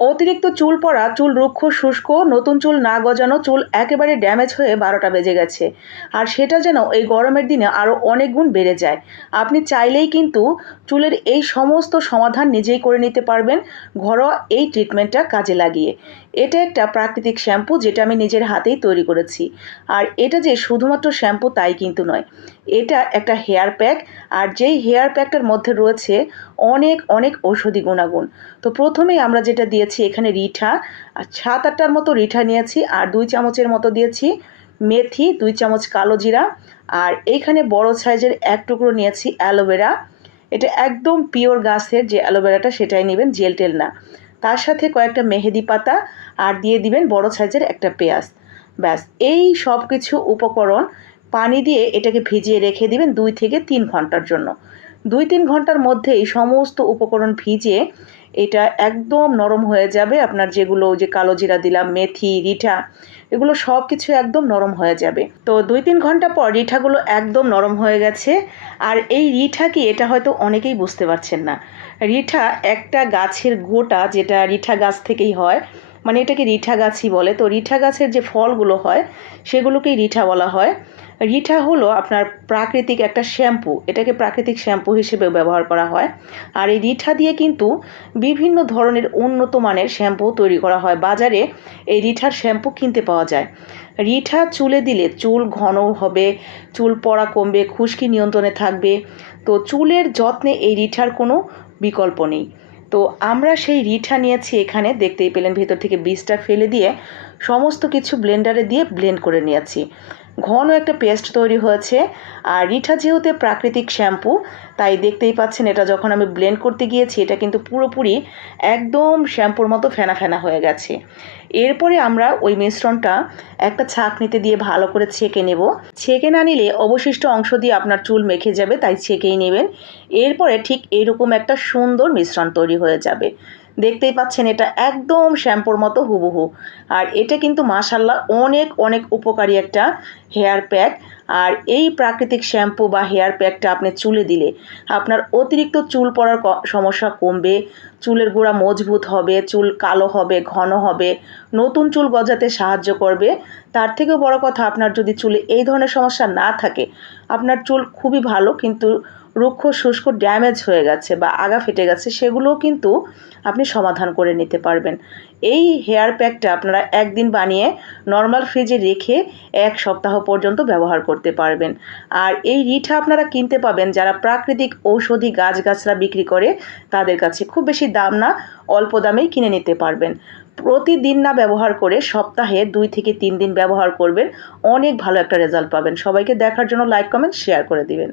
অতিরিক্ত চুল পড়া, চুল রুক্ষ, শুষ্ক, নতুন চুল না গজানো চুল একেবারে ড্যামেজ হয়ে বারোটা বেজে গেছে। আর সেটা যেন এই গরমের দিনে আরও অনেক গুণ বেড়ে যায়। আপনি চাইলেই কিন্তু চুলের এই সমস্ত সমাধান নিজেই করে নিতে পারবেন, ঘরোয়া এই ট্রিটমেন্টটা কাজে লাগিয়ে। এটা একটা প্রাকৃতিক শ্যাম্পু যেটা আমি নিজের হাতেই তৈরি করেছি। আর এটা যে শুধুমাত্র শ্যাম্পু তাই কিন্তু নয়, এটা একটা হেয়ার প্যাক আর যেই হেয়ার প্যাকটার মধ্যে রয়েছে অনেক অনেক ঔষধি গুণাগুণ। তো প্রথমেই আমরা যেটা দিয়েছি এখানে রিঠা, আর সাত আটটার মতো রিঠা নিয়েছি, আর দুই চামচের মতো দিয়েছি মেথি, দুই চামচ কালো জিরা, আর এইখানে বড় সাইজের এক টুকরো নিয়েছি অ্যালোভেরা। এটা একদম পিওর গাছের যে অ্যালোভেরাটা সেটাই নেবেন, জেল টেল না। তার সাথে কয়েকটা মেহেদি পাতা, আর দিয়ে দিবেন বড় সাইজের একটা পেঁয়াজ। ব্যাস, এই সব কিছু উপকরণ পানি দিয়ে এটাকে ভিজিয়ে রেখে দিবেন দুই থেকে তিন ঘণ্টার জন্য। দুই তিন ঘণ্টার মধ্যেই সমস্ত উপকরণ ভিজে এটা একদম নরম হয়ে যাবে। আপনার যেগুলো যে কালো জিরা দিলাম, মেথি, রিঠা, এগুলো সব কিছু একদম নরম হয়ে যাবে। তো দুই তিন ঘণ্টা পর রিঠাগুলো একদম নরম হয়ে গেছে। আর এই রিঠা কি এটা হয়তো অনেকেই বুঝতে পারছেন না। রিঠা একটা গাছের গোটা যেটা রিঠা গাছ থেকেই হয় মানে এটাকে রিঠা গাছই বলে। তো রিঠা গাছের যে ফলগুলো হয়, সেগুলোকেই রিঠা বলা হয়। রিঠা হলো আপনার প্রাকৃতিক একটা শ্যাম্পু। এটাকে প্রাকৃতিক শ্যাম্পু হিসেবে ব্যবহার করা হয়। আর এই রিঠা দিয়ে কিন্তু বিভিন্ন ধরনের উন্নত মানের শ্যাম্পু তৈরি করা হয়। বাজারে এই রিঠার শ্যাম্পু কিনতে পাওয়া যায়। রিঠা চুলে দিলে চুল ঘন হবে, চুল পড়া কমবে, খুশকি নিয়ন্ত্রণে থাকবে। তো চুলের যত্নে এই রিঠার কোনো বিকল্প নেই। তো আমরা সেই রিঠা নিয়েছি এখানে, দেখতেই পেলেন ভেতর থেকে বীজটা ফেলে দিয়ে সমস্ত কিছু ব্লেন্ডারে দিয়ে ব্লেন্ড করে নিয়েছি। ঘন একটা পেস্ট তৈরি হয়েছে। আর রিঠা যেহেতু প্রাকৃতিক শ্যাম্পু, তাই দেখতেই পাচ্ছেন এটা যখন আমি ব্লেন্ড করতে গিয়েছি, এটা কিন্তু পুরোপুরি একদম শ্যাম্পুর মতো ফেনা ফেনা হয়ে গেছে। এরপরে আমরা ওই মিশ্রণটা একটা ছাঁকনিতে দিয়ে ভালো করে ছেঁকে নেব। ছেঁকে না নিলে অবশিষ্ট অংশ দিয়ে আপনার চুল মেখে যাবে, তাই ছেঁকেই নেবেন। এরপরে ঠিক এরকম একটা সুন্দর মিশ্রণ তৈরি হয়ে যাবে। দেখতেই পাচ্ছেন এটা একদম শ্যাম্পুর মতো হুবহু। আর এটা কিন্তু মাসাল্লাহ অনেক অনেক উপকারী একটা হেয়ার প্যাক। আর এই প্রাকৃতিক শ্যাম্পু বা হেয়ার প্যাকটা আপনি চুলে দিলে আপনার অতিরিক্ত চুল পড়ার সমস্যা কমবে, চুলের গোড়া মজবুত হবে, চুল কালো হবে, ঘন হবে, নতুন চুল গজাতে সাহায্য করবে। তার থেকেও বড় কথা, আপনার যদি চুলে এই ধরনের সমস্যা না থাকে, আপনার চুল খুবই ভালো, কিন্তু রুক্ষ, শুষ্ক ড্যামেজ হয়ে গেছে বা আগা ফেটে গেছে, সেগুলোও কিন্তু আপনি সমাধান করে নিতে পারবেন। এই হেয়ার প্যাকটা আপনারা একদিন বানিয়ে নর্মাল ফ্রিজে রেখে এক সপ্তাহ পর্যন্ত ব্যবহার করতে পারবেন। আর এই রিঠা আপনারা কিনতে পাবেন যারা প্রাকৃতিক ঔষধি গাছগাছরা বিক্রি করে, তাদের কাছে খুব বেশি দাম না, অল্প দামেই কিনে নিতে পারবেন। প্রতিদিন না ব্যবহার করে সপ্তাহে দুই থেকে তিন দিন ব্যবহার করবেন, অনেক ভালো একটা রেজাল্ট পাবেন। সবাইকে দেখার জন্য লাইক কমেন্ট শেয়ার করে দিবেন।